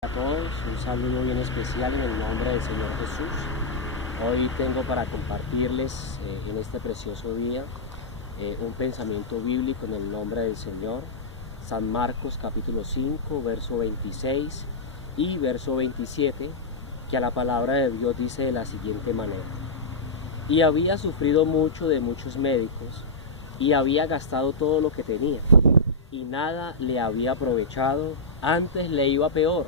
A todos, un saludo bien especial en el nombre del Señor Jesús. Hoy tengo para compartirles en este precioso día un pensamiento bíblico en el nombre del Señor. San Marcos capítulo 5, verso 26 y verso 27, que a la palabra de Dios dice de la siguiente manera: y había sufrido mucho de muchos médicos, y había gastado todo lo que tenía, y nada le había aprovechado, antes le iba peor.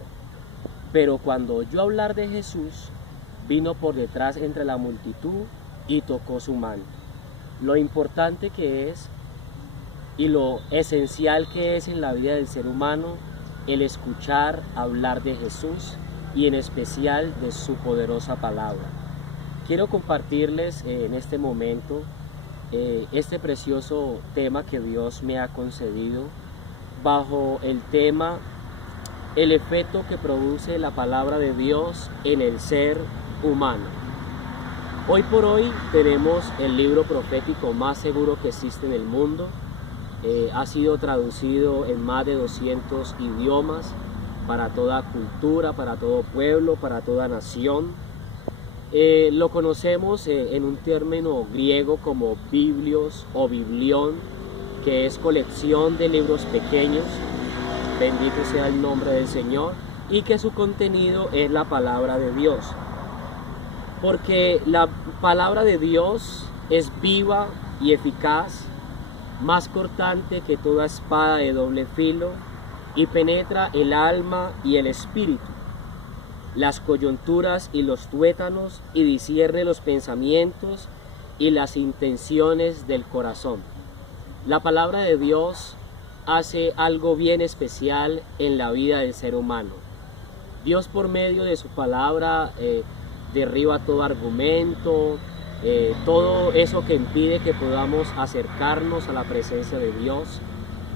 Pero cuando oyó hablar de Jesús, vino por detrás entre la multitud y tocó su manto. Lo importante que es y lo esencial que es en la vida del ser humano el escuchar hablar de Jesús y en especial de su poderosa palabra. Quiero compartirles en este momento este precioso tema que Dios me ha concedido bajo el tema: el efecto que produce la palabra de Dios en el ser humano. Hoy por hoy tenemos el libro profético más seguro que existe en el mundo. Ha sido traducido en más de 200 idiomas, para toda cultura, para todo pueblo, para toda nación. Lo conocemos en un término griego como biblios o biblión, que es colección de libros pequeños. Bendito sea el nombre del Señor, y que su contenido es la palabra de Dios. Porque la palabra de Dios es viva y eficaz, más cortante que toda espada de doble filo, y penetra el alma y el espíritu, las coyunturas y los tuétanos, y discierne los pensamientos y las intenciones del corazón. La palabra de Dios hace algo bien especial en la vida del ser humano. Dios, por medio de su palabra, derriba todo argumento, todo eso que impide que podamos acercarnos a la presencia de Dios.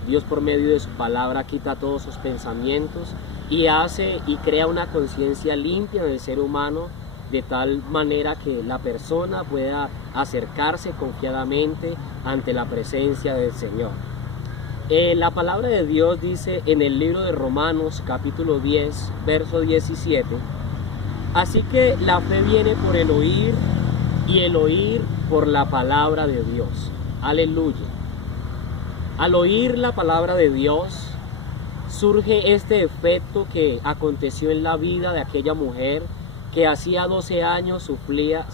Dios, por medio de su palabra, quita todos sus pensamientos y hace y crea una conciencia limpia en el ser humano, de tal manera que la persona pueda acercarse confiadamente ante la presencia del Señor. La palabra de Dios dice en el libro de Romanos capítulo 10, verso 17: así que la fe viene por el oír, y el oír por la palabra de Dios. Aleluya. Al oír la palabra de Dios surge este efecto que aconteció en la vida de aquella mujer que hacía 12 años sufría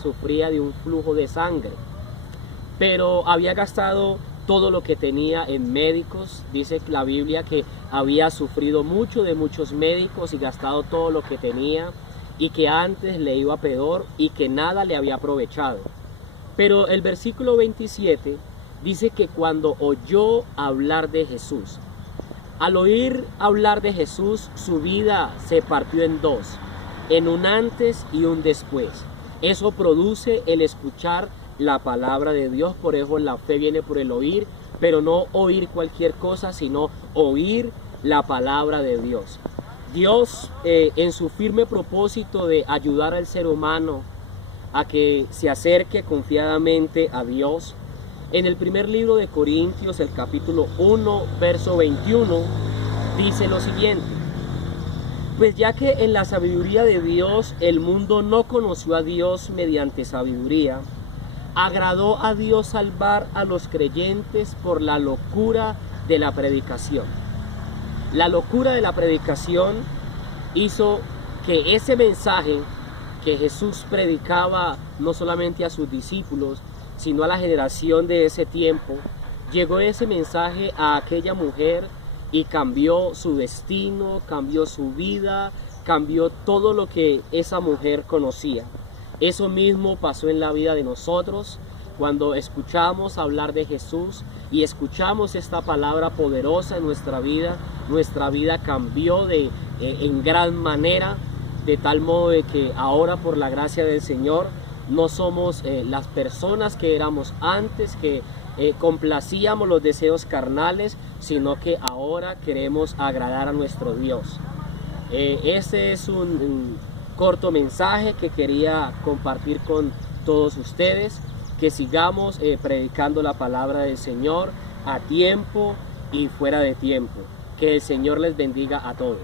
de un flujo de sangre, pero había gastado todo lo que tenía en médicos. Dice la Biblia que había sufrido mucho de muchos médicos y gastado todo lo que tenía, y que antes le iba peor y que nada le había aprovechado. Pero el versículo 27 dice que cuando oyó hablar de Jesús, al oír hablar de Jesús, su vida se partió en dos, en un antes y un después. Eso produce el escuchar la palabra de Dios. Por eso la fe viene por el oír, pero no oír cualquier cosa, sino oír la palabra de Dios. Dios, en su firme propósito de ayudar al ser humano a que se acerque confiadamente a Dios, en el primer libro de Corintios, el capítulo 1, verso 21, dice lo siguiente: pues ya que en la sabiduría de Dios el mundo no conoció a Dios mediante sabiduría, agradó a Dios salvar a los creyentes por la locura de la predicación. La locura de la predicación hizo que ese mensaje que Jesús predicaba no solamente a sus discípulos, sino a la generación de ese tiempo, llegó ese mensaje a aquella mujer y cambió su destino, cambió su vida, cambió todo lo que esa mujer conocía. Eso mismo pasó en la vida de nosotros. Cuando escuchamos hablar de Jesús y escuchamos esta palabra poderosa en nuestra vida cambió en gran manera, de tal modo de que ahora, por la gracia del Señor, no somos las personas que éramos antes, que complacíamos los deseos carnales, sino que ahora queremos agradar a nuestro Dios. Este es un corto mensaje que quería compartir con todos ustedes, que sigamos predicando la palabra del Señor a tiempo y fuera de tiempo. Que el Señor les bendiga a todos.